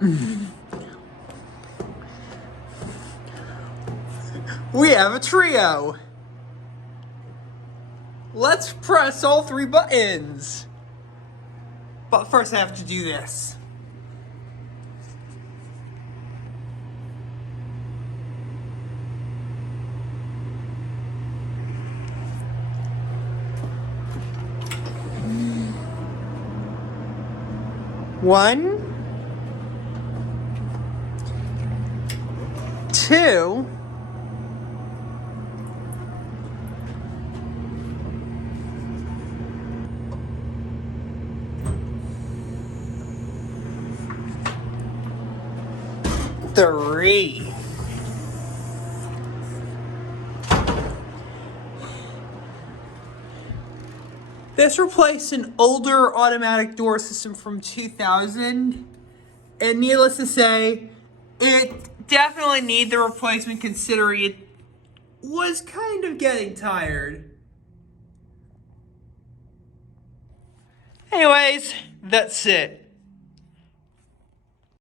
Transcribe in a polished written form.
We have a trio. Let's press all 3 buttons. But first I have to do this. One, two, three. This replaced an older automatic door system from 2000, and needless to say, it definitely needed the replacement considering it was kind of getting tired. Anyways, that's it.